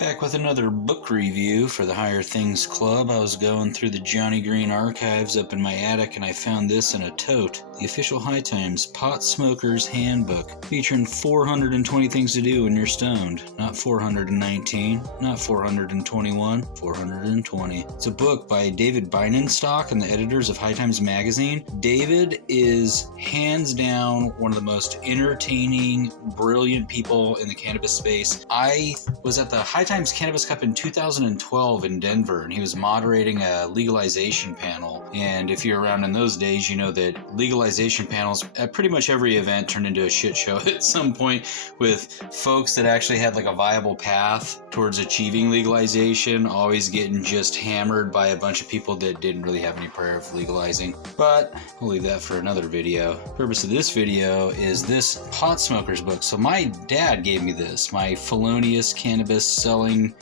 Back with another book review for the Higher Things Club. I was going through the Johnny Green archives up in my attic and I found this in a tote. The official High Times Pot Smoker's Handbook, featuring 420 things to do when you're stoned. Not 419, not 421, 420. It's a book by David Bienenstock and the editors of High Times magazine. David is hands down one of the most entertaining, brilliant people in the cannabis space. I was at the High Times Cannabis Cup in 2012 in Denver, and he was moderating a legalization panel. And if you're around in those days, you know that legalization panels at pretty much every event turned into a shit show at some point, with folks that actually had like a viable path towards achieving legalization always getting just hammered by a bunch of people that didn't really have any prayer of legalizing. But we'll leave that for another video. The purpose of this video is this pot smoker's book. So my dad gave me this. My felonious cannabis selling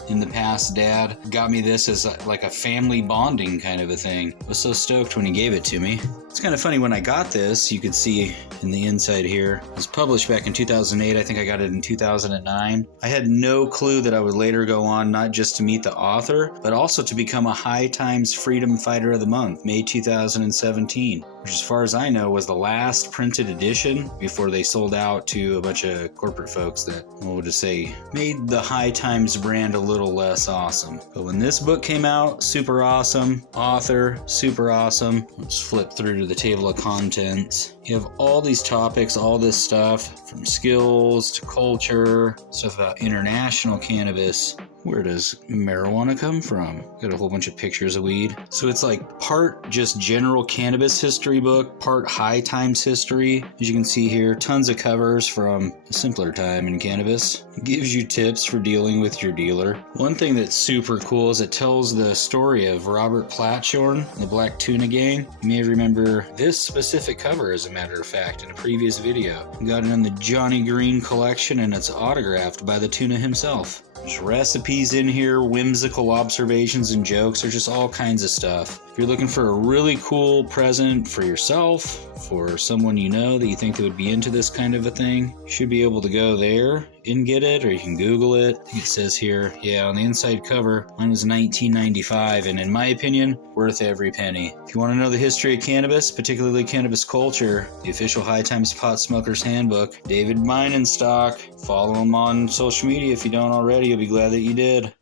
in the past dad got me this as like a family bonding kind of a thing. I was so stoked when he gave it to me. It's kind of funny, when I got this, you could see in the inside here, it was published back in 2008. I think I got it in 2009. I had no clue that I would later go on not just to meet the author, but also to become a High Times Freedom Fighter of the Month, May 2017, which as far as I know was the last printed edition before they sold out to a bunch of corporate folks that, what to say, made the High Times brand a little less awesome. But when this book came out, super awesome. Author, super awesome. Let's flip through to the table of contents. You have all these topics, all this stuff, from skills to culture, stuff about international cannabis. Where does marijuana come from? Got a whole bunch of pictures of weed. So it's like part just general cannabis history book, part High Times history. As you can see here, tons of covers from a simpler time in cannabis. It gives you tips for dealing with your dealer. One thing that's super cool is it tells the story of Robert Platshorn, the Black Tuna Gang. You may remember this specific cover, as a matter of fact, in a previous video. We got it in the Johnny Green collection and it's autographed by the tuna himself. There's recipes in here, whimsical observations and jokes. There's just all kinds of stuff. If you're looking for a really cool present for yourself, for someone you know that you think that would be into this kind of a thing, you should be able to go there and get it, or you can Google it. I think it says here, yeah, on the inside cover, mine was $19.95, and in my opinion, worth every penny. If you want to know the history of cannabis, particularly cannabis culture, the official High Times Pot Smoker's Handbook, David Bienenstock. Follow him on social media if you don't already. You'll be glad that you did.